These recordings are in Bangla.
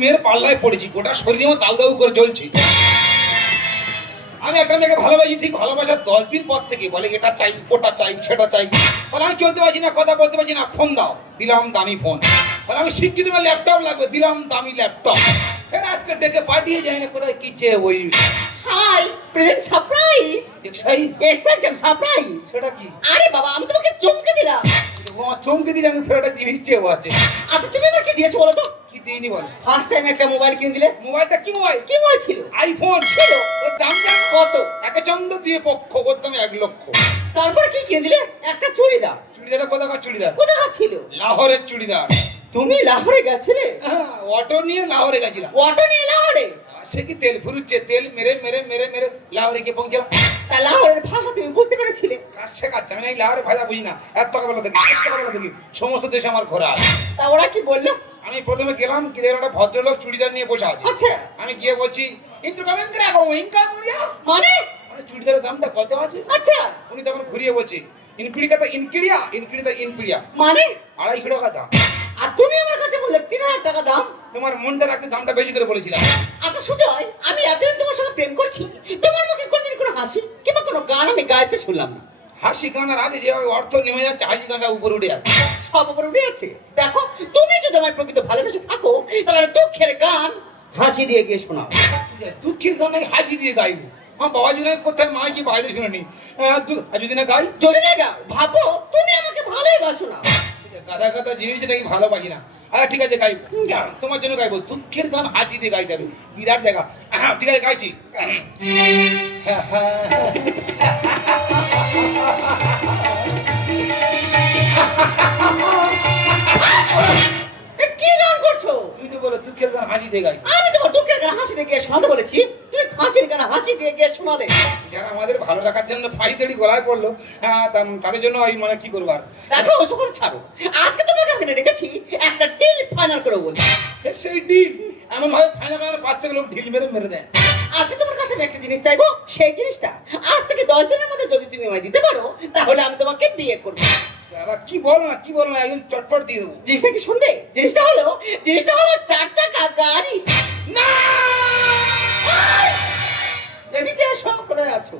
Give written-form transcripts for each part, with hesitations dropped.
মেয়ের পাল্লায় পড়েছি, গোটা শরীরে আমার দাউ দাউ করে জ্বলছে। আমি একটা মেয়েকে ভালোবাসি, ঠিক ভালোবাসার 10 দিন পর থেকে বলে এটা চাই, ওটা চাই, সেটা চাই। বলে আমি চলতে পারছি না, কথা বলতে পারছি না, ফোন দাও, দিলাম দামি ফোন। বলে আমি শিক্ষিত, ল্যাপটপ লাগবে, দিলাম দামি ল্যাপটপ। ফের আজকে ডেকে পাঠিয়ে যায় না, কোথায় কি চেয়ে ওই high present surprise. Excise surprise সেটা কি? আরে বাবা আমি তোমাকে চমকে দিলাম। তোমার চমকে দিলে আমি ফের একটা জিনিস চেয়েও আছে। আচ্ছা তুমি আমার কি দিয়েছো বলো তো? কি দিইনি বল? ফার্স্ট টাইম একটা মোবাইল কিনে দিলে। মোবাইলটা কি মোবাইল? কি মোবাইল ছিল? আইফোন ছিল। ওর দাম জানো কত? একে চন্দ্র দিয়ে পক্ষ করতাম 1 লক্ষ। তারপর কি কিনে দিলে? একটা চুড়িদার। চুড়িদারটা কোথাকার চুড়িদার? কোথাকার ছিল? লাহোরের চুড়িদার। তুমি লাহোরে গেছিলে? হ্যাঁ, অটো নিয়ে লাহোরে গেছিলাম। অটো নিয়ে লাহোরে? সে কি তেল ফুরুচ্ছে, তেল মেরে মেরে মেরে মেরে লাহোরে গিয়ে পৌঁছলাম। তা লাহোরের ভাষা তুমি বুঝতে পেরেছিলে? কার শেখাচ্ছে? আমি এই লাহোরের ভাষা বুঝি না। এত টাকা বেলা দেখি, এত টাকা বেলা দেখি, সমস্ত দেশে আমার ঘোরা আছে। তা ওরা কি বললো? আমি প্রথমে গেলাম, গিয়ে একটা ভদ্রলোক চুড়িদার নিয়ে বসে আছে। আচ্ছা আমি গিয়ে বলছি কিন্তু কামেন করে এখন ইনকাম করিয়া মানে? মানে চুড়িদারের দামটা কত আছে? আচ্ছা উনি তখন ঘুরিয়ে বলছে ইনপিড়িকা তো ইনকিড়িয়া, ইনকিড়িয়া ইনপিড়িয়া, মানে 250 টাকা দাম। আর তুমি আমার কাছে বললে 3000 টাকা দাম। তোমার মনটা রাখতে দামটা বেশি করে বলেছিলাম। আচ্ছা সুজয়, আমি এতদিন তোমার সঙ্গে প্রেম করছি, তোমার মুখে কোনদিন কোনো হাসি কিংবা কোনো গান আমি গাইতে শুনলাম না। হাসি গানার আগে যেভাবে অর্থ নেমে যাচ্ছে, হাসি গানটা উপরে উঠে যাচ্ছে। সব উপরে উঠে আছে। দেখো তুমি যদি আমার প্রকৃত ভালোবেসে থাকো তাহলে আমি দুঃখের গান হাসি দিয়ে গিয়ে শোনাও। দুঃখের গান আমি হাসি দিয়ে গাইবো? আমার বাবা যদি কোথায় মা কি বাইরে শুনেনি, যদি না গাই। যদি না গাও ভাবো তুমি আমাকে ভালোবাসো না। গাদা গাদা জিনিস নাকি ভালোবাসি না। আচ্ছা ঠিক আছে গাইবো, তোমার জন্য গাইবো। দুঃখের গান হাসি দিয়ে গাইতে হবে, বিরাট দেখা। ঠিক আছে গাইছি। হ্যাঁ হ্যাঁ এ কি গান করছো? তুমি তো বলো দুঃখের গান হাসি দিয়ে গাই। আমি তোমার দুঃখের গান হাসি দিয়ে গিয়ে শোনাতে বলেছি, তুমি হাসির গান হাসি দিয়ে গিয়ে শোনালে। যারা আমাদের ভালো রাখার জন্য ফাড়ি তড়ি গলায় পড়লো, তাদের জন্য ওই মানে কি করবো আর। দেখো ওসব কথা ছাড়ো, আজকে তোমাকে আমি রেখেছি একটা ডিল ফাইনাল করে বলি। সেই ডিল এমন ভাবে ফাইনাল পাঁচ থেকে লোক ঢিল মেরে মেরে দেয়। আজকে তোমার কাছে আমি একটা জিনিস চাইবো, সেই জিনিসটা আজ থেকে 10 দিনের মধ্যে যদি তুমি আমায় দিতে পারো তাহলে আমি তোমাকে বিয়ে করবো। আবার কি বলো না, কি বলো না, একদম চটপট দিয়ে দেবো। জিনিসটা কি শুনবে? জিনিসটা হলো 4 চাকা গাড়ি। না এদিকে এসো, কোথায় আছো?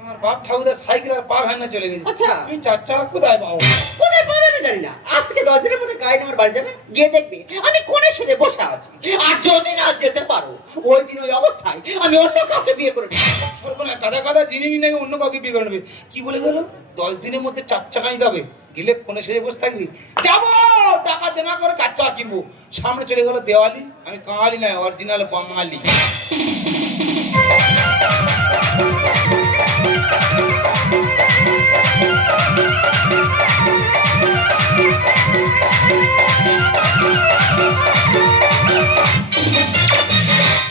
আমার বাপ ঠাকুরদা সাইকেল আর পা ভাঙা চলে গেছে। আচ্ছা তুমি 4 চাকা কোথায় পাও? কোথায় পাবে আমি জানি না, আজ থেকে 10 দিনের মধ্যে গাড়ি আমার বাড়ি যাবে, গিয়ে দেখবে আমি কোণে সেজে বসে আছি। আর যদি না যেতে পারো ওই দিন ওই অবস্থায় আমি অন্য কাউকে বিয়ে করে নেবো। সর্বনা গাদা গাদা জিনিস নাকি অন্য কাউকে বিয়ে করে নেবে। কি বলে গেল 10 দিনের মধ্যে 4 চাকা নিতে হবে, গেলে ফোনে সেজে বসে থাকবি। যাবো টাকা দেনা করে 4 চাকা কিনবো। সামনে চলে গেল দেওয়ালি, আমি কাঙালি নয়, অরিজিনাল বাঙালি।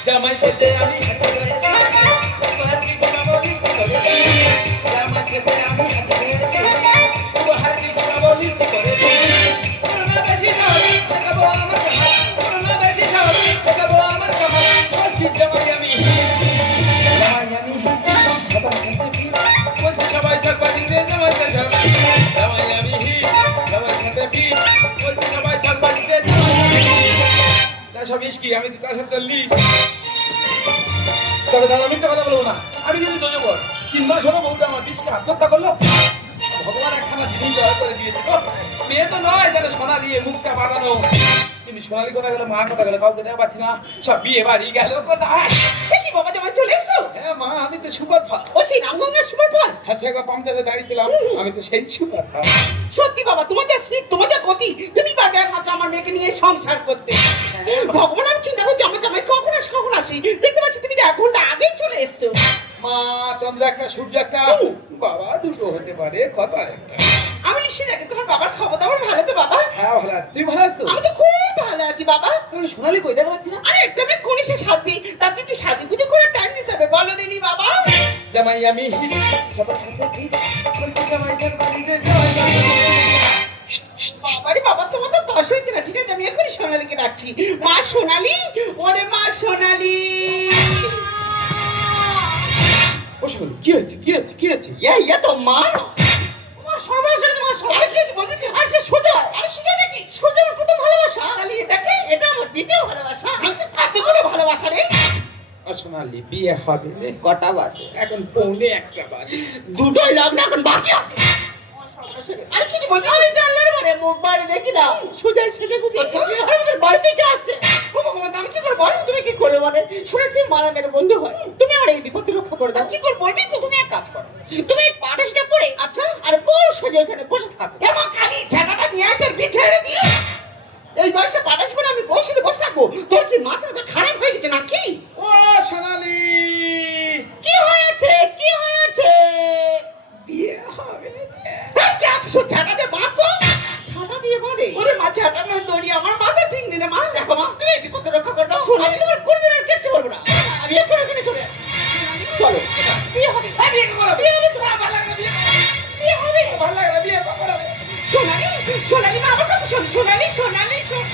জামাই সাথে আমি কি আমি তার সাথে চললি। তবে দাদা আমি একটা কথা বলবো না, আমি যদি তোজো বল 3 মাস হলো বউটা আমার বিষকে আত্মহত্যা করলো। ভগবান একখানা জিনিস দয়া করে দিয়েছে তো, মেয়ে তো নয় যেন সোনা দিয়ে মুখটা বাঁধানো। কিন্তু সোনালি কথা গেলো, মা কথা গেলো, কাউকে দেখা পাচ্ছি না, সব বিয়ে বাড়ি গেল কোথায়। কি বাবা জামাই চলে এসছো? হ্যাঁ মা, আমি তো সুপার ফাস্ট। ও সেই রামগঙ্গার সুপার ফাস্ট? হ্যাঁ, সে একবার পাম্পচারে দাঁড়িয়েছিলাম, আমি তো সেই সুপার ফাস্ট। সত্যি বাবা তোমার যা স্পিড, তোমার যা গতি, তুমি পারবে একমাত্র আমার মেয়েকে নিয়ে সংসার করতে। ভগবান আমি চিন্তা করছি আমার জামাই কখন আসি, দেখতে পাচ্ছি তুমি যে 1 ঘন্টা আগেই চলে এসছো। মা চন্দ্র একটা, সূর্য একটা, বাবা দুটো হতে পারে, কথা একটা। আমি নিশ্চয়ই জানি তোমার বাবার খবর দাবার ভালো তো বাবা? হ্যাঁ ভালো আছি, তুই ভালো আছিস তো? আমি তো খুব ভালো আছি বাবা। তুমি সোনালি কই দেখা পাচ্ছি না? আরে একটু আমি কোন এসে সাজবি, তার জন্য সাজু গুজু করে টাইম নিতে হবে, বলো দিনি বাবা। জামাই আমি সবার সাথে ঠিক করতে জামাই চার বাড়িতে যাই। বাবারে বাবা তোমার তো দশ হয়েছে না, ঠিক আছে আমি এখনই সোনালীকে ডাকছি। মা সোনালী, ওরে মা সোনালী। বসে বল, কি হয়েছে কি হয়েছে কি হয়েছে? ইয়া তো মা। তোমার সর্বনাশ, তোমার সর্বনাশ কি হয়েছে বলতে? আরে সুজয়, আরে সুজয় নাকি? সুজয় প্রথম ভালোবাসা। সোনালী এটাকে, এটা আমার দ্বিতীয় ভালোবাসা। সোনালি বিয়ে হবে রে। কটা বাজে? এখন পৌনে একটা বাজে। দুটোই লগ্ন এখন বাকি আছে। আরে কিছু বলতে আমি জানলার মানে মুখ বাড়ি দেখি না সোজা সেজে গুজে আমাদের বাড়ি থেকে আসছে। ও ভগবান, আমি কি করবো? তুমি কি করবে মানে? শুনেছি মারা মেরে বন্ধু হয়। তুমি আমার এই বিপদ রক্ষা করে দাও। কি করবো? বলবি তো? তুমি এক কাজ করো, তুমি এই পাটাশিটা পরে আচ্ছা আর বউ সেজে এখানে বসে থাকো। এমন খালি ঝাঁটাটা নিয়ে আসতে বিছাড়ে দিয়ে এই বয়সে পাটাশি পরে আমি বউ সেজে বসে থাকবো? তোর কি মাথাটা খারাপ হয়ে গেছে নাকি? ও সোনালি, কি হয়েছে? কি হয়েছে? বিয়ে হবে রে। এই কি আছে সব ঝাঁটা দিয়ে বাঁধো? ঝাঁটা দিয়ে বাঁধে? ওরে মা, ঝাঁটা নয় দড়ি, আমার মাথা ঠিক নেই রে মা। দেখো মা, তুমি এই বিপদে রক্ষা করে দাও। আমি তোমার কোনদিন আর কিচ্ছু বলবো না। আমি এখন এখানে চলে আসি। চলো বিয়ে হবে। এই বিয়ে করো, বিয়ে হবে তো? ভালো লাগে না বিয়ে? বিয়ে হবে। ভালো লাগে না বিয়ে করা হবে? সোনালি, সোনালি মা, আমার কথা শোন। সোনালি, সোনালি শোন।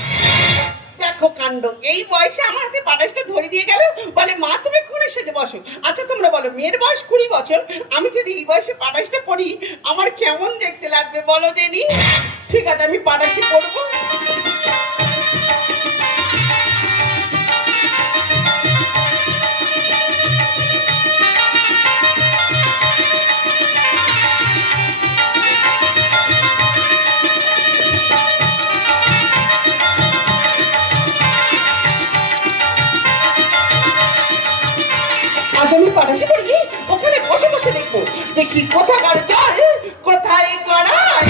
দেখো কাণ্ড, এই বয়সে আমার হাতে পাটাশটা ধরে দিয়ে গেল, বলে মা তুমি খুঁড়ে সেজে বসো। আচ্ছা তোমরা বলো, মেয়ের বয়স 20 বছর, আমি যদি এই বয়সে পাটাশটা পরি আমার কেমন দেখতে লাগবে বলো দেনি? ঠিক আছে, আমি পাটাশি পরবো। আজ আমি পাটাশি পড়ি, ওখানে বসে বসে দেখবো দেখি কোথাকার জল কোথায় গড়ায়।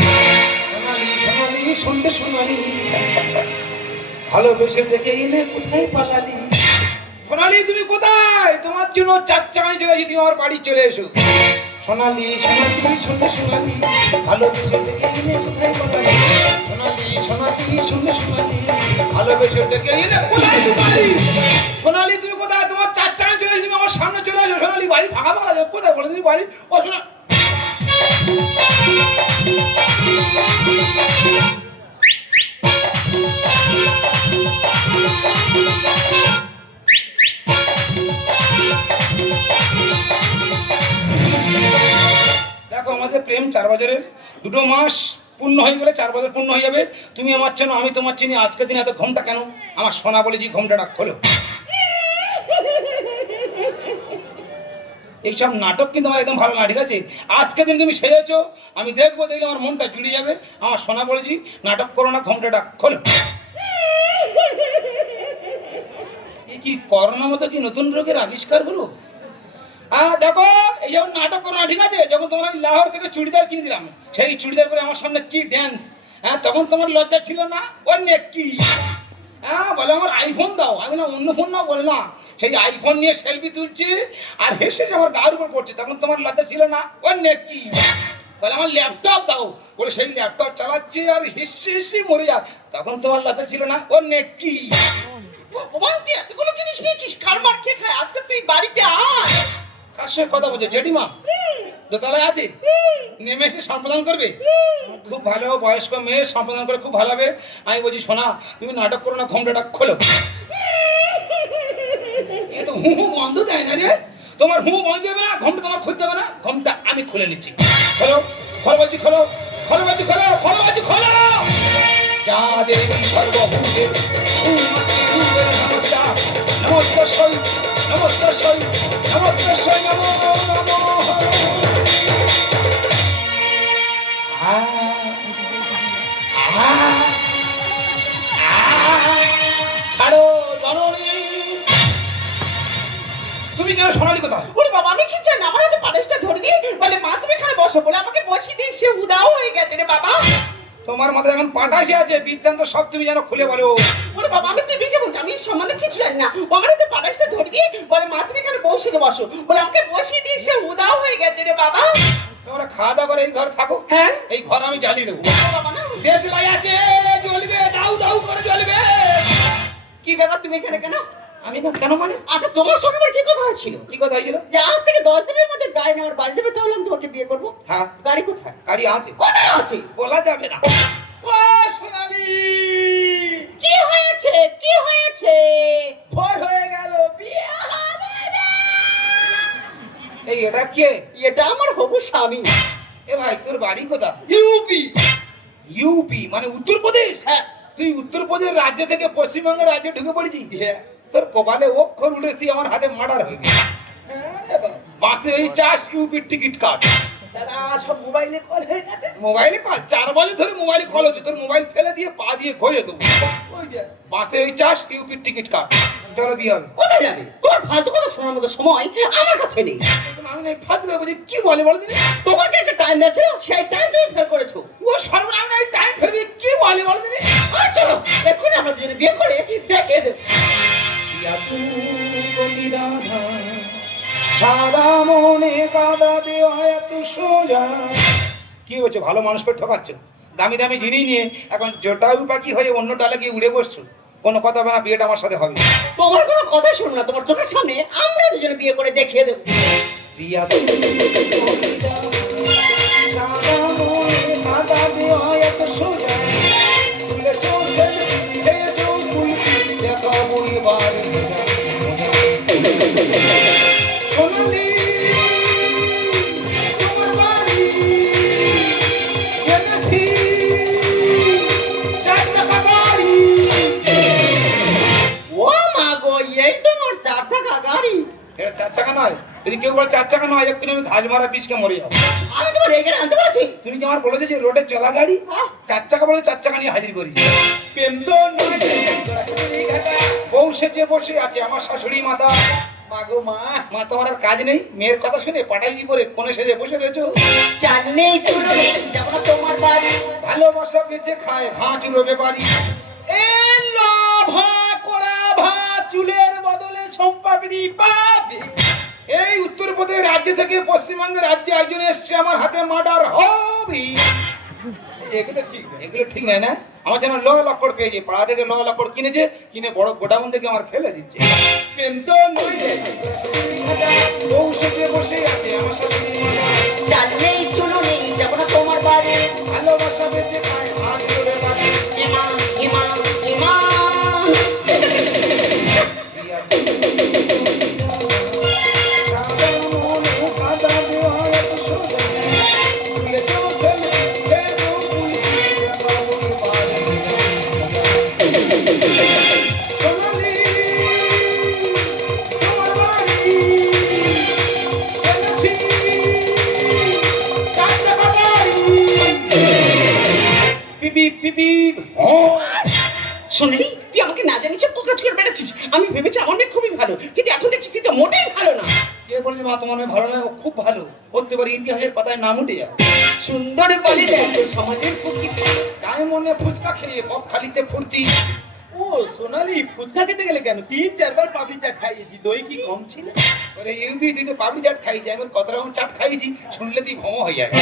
সোনালি সোনালি শুনবে সোনালি, ভালোবেসে দেখে এনে কোথায় পালালি? সোনালি তুমি কোথায়? তোমার জন্য চার চাকায় চলে এসেছি, তুমি আমার বাড়ি চলে এসো। সোনালি সোনালি শুনবে সোনালি, ভালোবেসে দেখে এনে কোথায় পালালি? সোনালি সোনালি শুনবে সোনালি, ভালোবেসে দেখে এনে কোথায় পালালি? সোনালি তুমি কোথায়? তোমার চার চাকায় চলে এসেছি, তুমি আমার সামনে চলে এসো। সোনালি বাড়ি ফাঁকা ফাঁকা যাবে, কোথায় বলে তুমি বাড়ি? ও সোনা, দেখো আমাদের প্রেম 4 বছরের, 2 মাস পূর্ণ হয়ে গেলে 4 বছর পূর্ণ হয়ে যাবে। তুমি আমার চেনো, আমি তোমার চিনি। আজকের দিন এত ঘোমটা কেন? আমার সোনা বলে যে ঘোমটাটা খোলো। এইসব নাটক কিন্তু আমার একদম ভালো না, ঠিক আছে? আজকের দিন তুমি সেজেছো, আমি দেখবো, দেখলে আমার মনটা জুড়ে যাবে। আমার সোনা বলেছি নাটক করো না, ঘোমটাটা খোলো। এই কি করোনার মতো কি নতুন রোগের আবিষ্কার হলো? দেখো, এই যেমন নাটক করো না, ঠিক আছে? যখন তোমার আমি লাহোর থেকে চুড়িদার কিনে দিলাম, সেই চুড়িদার পরে আমার সামনে কি ড্যান্স! তখন তোমার লজ্জা ছিল না? অন্য কি বলে আমার আইফোন দাও, আমি না অন্য ফোন না, বলে না সেই আইফোন নিয়ে সেলফি তুলছি আর হেসে আমার গায়ের উপর পড়ছে, তখন তোমার লজ্জা ছিল না? অন্য কি বলে আমার ল্যাপটপ দাও, বলে সেই ল্যাপটপ চালাচ্ছি আর হিসি হিসি মরে যা, তখন তোমার লজ্জা ছিল না? অন্য কি ভগবান, তুই এতগুলো জিনিস নিয়েছিস, কার মার খেয়ে খায়? আজকে তুই বাড়িতে আয়। কার সঙ্গে কথা বলছো? জেঠিমা দোতলায় আছে, নেমে এসে সম্পাদন করবে। খুব ভালো, বয়স্ক মেয়ে সম্পাদন করে খুব ভালো হবে। আমি বলছি শোনা, তুমি নাটক করো না, ঘোমটাটা খোলো। এ তো হু হু বন্ধ দেয় না রে। তোমার হু বন্ধ দেবে না, ঘোমটা তোমার খুলতে হবে না, ঘোমটা আমি খুলে নিচ্ছি। খোলো, খোলো বলছি, খোলো, খোলো বলছি, খোলো, খোলো বলছি, খোলো। যা দেবী সর্বভূতের সুরূপের নমস্কার, নমস্কার, নমস্কার, নমস্কার, নমো নমো। ছাড়ো জননী। তুমি কেন সোনালি কোথায়? ওরে বাবা, আমি কি জানি, আমার হাতে পাটাশটা ধরে দিয়ে বলে মা তুমি এখানে বসো, বলে আমাকে বসিয়ে দিয়ে সে উদাও হয়ে গেছে রে বাবা। তোমার মাথায় এখন পাটাশি আছে, বিদ্যান্ত সব তুমি যেন খুলে বলো। ওরে বাবা, আমি দেবীকে বলছি, আমি সম্বন্ধে কিছু জানি না। ও আমার হাতে পাটাশটা ধরে দিয়ে বলে মা তুমি এখানে বসে বসো, বলে আমাকে বসিয়ে দিয়ে সে উদাও হয়ে গেছে রে বাবা। তোমরা খাওয়া দাওয়া করে এই ঘরে থাকো, হ্যাঁ এই ঘর আমি জ্বালিয়ে দেবো। বাবা না, দেশ লাই আছে, জ্বলবে, দাউ দাউ করে জ্বলবে। কি ব্যাপার তুমি এখানে কেন? আমি এখানে কেন মানে? আচ্ছা তোমার সঙ্গে আমার কি কথা হয়েছিল? কি কথা হয়েছিল? যে আজ থেকে 10 দিনের মধ্যে গাড়ি নেওয়ার বাড়ি যাবে, তাহলে আমি তোমাকে বিয়ে করবো। হ্যাঁ, গাড়ি কোথায়? গাড়ি আছে। কোথায় আছে? বলা যাবে না। ও সোনালি, কি হয়েছে? কি হয়েছে? ভোর হয়ে গেল, বিয়ে হবে না। এই এটা কে? এটা আমার হবু স্বামী। এ ভাই, তোর বাড়ি কোথায়? ইউপি। ইউপি মানে উত্তরপ্রদেশ? হ্যাঁ। তুই উত্তরপ্রদেশ রাজ্য থেকে পশ্চিমবঙ্গের রাজ্যে ঢুকে পড়েছিস? তোর কপালে অক্ষর উঠেছি আমার হাতে মার্ডার হয়ে গেছে। হ্যাঁ রে বাবা। বাসে ওই চাষ ইউপির টিকিট কাট। দাদা সব মোবাইলে কল হয়ে গেছে। মোবাইলে কল 4 বছর ধরে মোবাইলে কল হচ্ছে, তোর মোবাইল ফেলে দিয়ে পা দিয়ে ঘষে দেবো। ওই যে বাসে ওই চাষ ইউপির টিকিট কাট। চলো বিয়ে হবে। কোথায় যাবে? তোর ফালতু কথা শোনার মতো সময় আমার কাছে নেই। এখন আমি না ফালতু কথা বলছি, কি বলে বলো দিদি? তোমাকে একটা টাইম দিয়েছিল, সেই টাইম তুমি ফেল করেছো। ও সর্বনাম না, টাইম ফেলে দিয়ে কি বলে বলো দিদি? আর চলো এক্ষুনি আমরা দুজনে বিয়ে করে দেখে দেবো। সাদা মনে কাদা দেওয়া এত সোজা। কি হচ্ছে, ভালো মানুষকে ঠকাচ্ছ? দামি দামি জিনিস নিয়ে এখন জটায়ু পাখি হয়ে অন্য ডালে গিয়ে উড়ে বসছো। কোনো কথা হবে না, বিয়েটা আমার সাথে হবে। তোমার কোনো কথা শুনো না, তোমার চোখের সামনে আমরা দুজনে বিয়ে করে দেখিয়ে দেবো। বিয়া তো সাদা মনে কাদা দেওয়া এত সোজা। তুলে চলছে খেয়েছো কুলফি, দেখাবো এবার মজা। সোনালি তোমার বাড়ি জেনেছি, 4 টাকা গাড়ি। ও মা গো, এই তো মোর 4 চাকা গাড়ি। এটা 4 চাকা নয়, যদি কেউ বলে 4 চাকা নয়, এক্ষুনি আমি ঘাস মারা বিষকে মরে যাবো। আমি তোমার এখানে আনতে পারছি। তুমি কি আমার বলেছো যে রোডে চলা গাড়ি? হ্যাঁ। 4 চাকা বলে 4 চাকা নিয়ে হাজির করি। প্রেম তো নয় ঘাটা। বউ সেজে বসে আছে আমার শাশুড়ি মাতা। মাগো মা। মা, তোমার আর কাজ নেই? মেয়ের কথা শুনে পাটালি করে কোণে সেজে বসে রয়েছো। চাল নেই চুলো নেই, যাবো না তোমার বাড়ি। ভালোবাসা বেঁচে খায় ভাঁজ রবে বাড়ি। এ লোভা কোড়া ভাত চুলের বদলে সম্পাবনি পাবে। এই উত্তরপ্রদেশ রাজ্য থেকে পশ্চিমবঙ্গের রাজ্যে একজন এসছে, আমার হাতে মার্ডার হবে। এগুলো ঠিক না। এগুলো ঠিক নয় না? আমার যেন ল লক্কড় পেয়েছে, পাড়া থেকে ল লক্কড় কিনেছে, কিনে বড় গোডাউন থেকে আমার ফেলে দিচ্ছে। প্রেম তো নয় ঘাটা। বউ সেজে বসে আছে আমার শাশুড়ি মাতা। চাল নেই চুলো নেই, যাবো না তোমার বাড়ি। ভালোবাসা বেঁচে খায় ভাঁজ রবে বাড়ি। ইমা ইমা ইমা। সাদা মনে কাদা দেওয়া এত সোজা। তুলে চলছে খেয়েছো কুলফি, দেখাবো এবার মজা। সোনালি তোমার বাড়ি জেনেছি, 4 টাকা গাড়ি। পিপি পিপি। শুনলি, তুই আমাকে না জানিস তোর কাজ করে বেড়াচ্ছিস। আমি ভেবেছি আমার মেয়ে খুবই ভালো, কিন্তু এখন দেখছি তুই তো মোটেই ভালো না। কে বললি মা তোমার মেয়ে ভালো নয়? ও খুব ভালো, করতে পারি ইতিহাসের পাতায় নাম উঠে যাবে। সুন্দর বলি দেখ সমাজের প্রকৃতি। তাই মনে ফুচকা খেয়ে বক খালিতে ফুর্তি। ও সোনালি, ফুচকা খেতে গেলে কেন? 3-4 বার পাপড়ি চাট খাইয়েছি, দই কি কম ছিল? ওরে ইউপি তুই তো পাপড়ি চাট খাইছি, এখন কত রকম চাট খাইছি, শুনলে তুই ভমো হয়ে যাবে।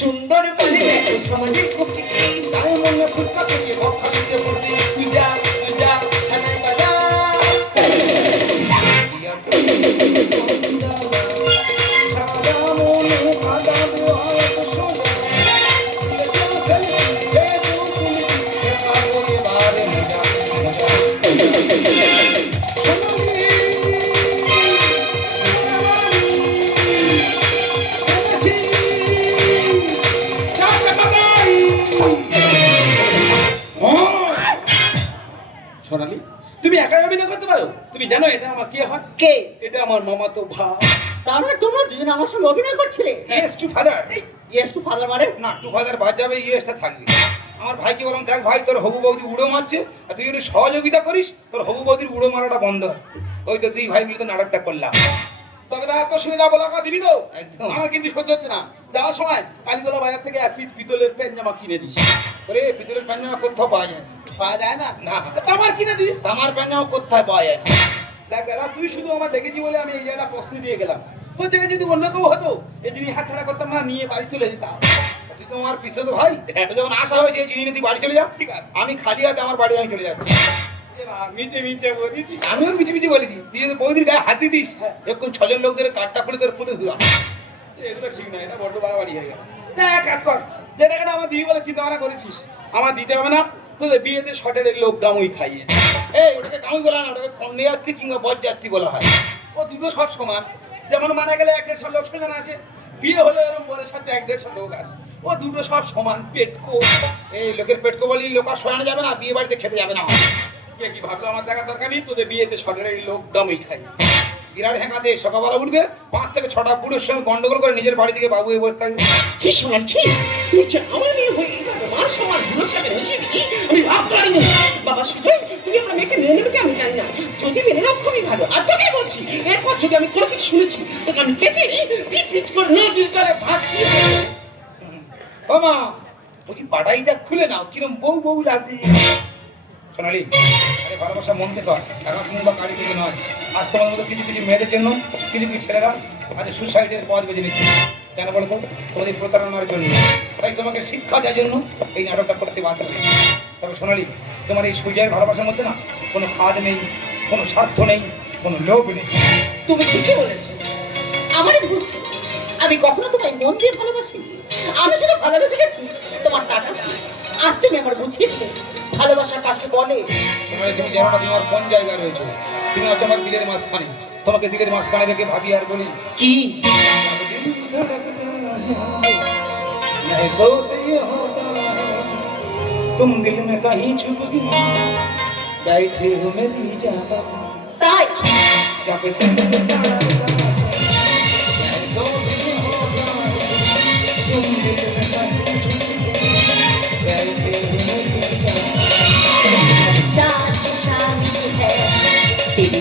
সুন্দর বলি দেখ সমাজের প্রকৃতি। তাই মনে ফুচকা খেয়ে বক খালিতে ফুর্তি। তুই যা থানায় বাজা। সাদা মনে কাদা দেওয়া এত সোজা। তুলে চলছে খেয়েছো কুলফি, দেখাবো এবার মজা। সোনালি, তুমি একাই অভিনয় করতে পারো? তুমি জানো এটা আমার কি হয়? কে? এটা আমার মামাতো ভাই। তার মানে তোমরা দুজন আমার সঙ্গে অভিনয় করছিলে? Yes to father. Yes to father মানে? না, টু ফাদার বাদ যাবে, ইয়েসটা থাকবে। আমার ভাইকে বললাম, দেখ ভাই, তোর হবু বৌদি উড়ো মারছে, আর তুই একটু সহযোগিতা করিস, তোর হবু বৌদির উড়ো মারাটা বন্ধ হয়। ওই তো 2 ভাই মিলে তো নাটকটা করলাম। তবে দাদা তোর সঙ্গে যাবো, টাকা দিবি তো? একদম। আমার কিন্তু সহ্য হচ্ছে না। যাওয়ার সময় কালীতলা বাজার থেকে 1 পিস পিতলের পেন জামা কিনে দিস। ওরে পিতলের পাঞ্জামা কোথাও পাওয়া যায় না। পাওয়া যায় না? না। তামার কিনে দিস। আমার পাঞ্জামা কোথায় পাওয়া যায় না। দেখ দাদা, তুই শুধু আমার দেখেছি বলে আমি এই জায়গাটা প্রশ্ন দিয়ে গেলাম। তোর জায়গায় যদি অন্য কেউ হতো, এই জিনিস হাত ছাড়া করতাম না, নিয়ে বাড়ি চলে যেতাম। তুই তো আমার পিছনে তো ভাই, তো যখন আসা হয়েছে এই জিনিস তুই বাড়ি চলে যা। ঠিক আছে। আমি খালি হাতে আমার বাড়ি আমি চলে যাচ্ছি। মিচে মিচে বলিস। আমিও মিছি মিছি বলেছি, তুই যদি বৌদির গায়ে হাত দিতিস, এখন 6 জন লোকদের কাঠটা খুলে তোর পুঁতে দিলাম। এগুলো ঠিক না, এটা বড্ড বাড়াবাড়ি হয়ে গেল। দেখ কাজ কর, যে টাকাটা আমার দিবি বলে চিন্তা ভাবনা করেছিস, আমার দিতে হবে না। তোদের বিয়েতে শর্টের লোক দামই খাইয়ে। এই ওটাকে দামি বলা না, ওটাকে কন্যা যাত্রী কিংবা বর যাত্রী বলা হয়। ও দুটো সব সমান। যেমন মানা গেলে 1-1.5 লোক সেখানে আছে, বিয়ে হলে এরকম বরের সাথে 1-1.5 লোক আছে। ও দুটো সব সমান পেটকো। এই লোকের পেটকে বলি লোক আর শোয়ানো যাবে না, বিয়ে বাড়িতে খেতে যাবে না। কে কি ভাবলো আমার দেখা দরকার নেই, তোদের বিয়েতে সরকারি লোক দমই খাই। বিরাট হ্যাঁকাতে সকালবেলা উঠবে 5 থেকে 6টা বুড়োর সঙ্গে গন্ডগোল করে নিজের বাড়ি থেকে বাবু হয়ে বসে থাকবে। ছি শোনার ছি, তুই যে আমার মেয়ে হয়ে এইভাবে মার সমান বুড়োর সাথে মিশে দিবি, আমি ভাবতে পারিনি। বাবা সুজয়, তুমি আমার মেয়েকে মেনে নেবে কি আমি জানি না, যদি মেনে নাও খুবই ভালো। আর তোকে বলছি, এরপর যদি আমি কোনো কিছু শুনেছি তোকে আমি কেটে পিচ পিচ করে নদীর জলে ভাসিয়ে দেবো। ও মা, ওই বাটাইটা খুলে নাও, কিরম বউ বউ লাগছে। সোনালি, আরে ভালোবাসা মন থেকে হয়, টাকা কিংবা গাড়ি থেকে নয়। আজ তোমার মতো কিছু কিছু মেয়েদের জন্য কিছু কিছু ছেলেরা আজ সুসাইডের পথ বেছে নিচ্ছে। কেন বলো তো? তোমাদের প্রতারণার জন্য। তাই তোমাকে শিক্ষা দেওয়ার জন্য এই নাটকটা করতে বাধ্য হয়েছে। তবে সোনালি, তোমার এই সুজয়ের ভালোবাসার মধ্যে না কোনো খাদ নেই, কোনো স্বার্থ নেই, কোনো লোভ নেই। তুমি ঠিকই বলেছো, আমারই ভুল ছিল। আমি কখনো তোমায় মন দিয়ে ভালোবাসি। আমি শুধু ভালোবেসে গেছি তোমার টাকা। আজ তুমি আমার বুঝিয়েছো ভালোবাসা কাকে বলে। সোনালি, তুমি জানো না তুমি আমার কোন জায়গায় রয়েছে। তুমি আছো আমার দিলের মাঝখানে। তোমাকে দিলের মাঝখানে রেখে ভাবি আর বলি কি महसूस ये होता तुम दिल में कहीं छुप गई बैठे हो मेरी जगह তাই जब तुम महसूस ये होता तुम दिल में कहीं छुप गई बैठे हो मेरी जगह सांस शामिल है तेरी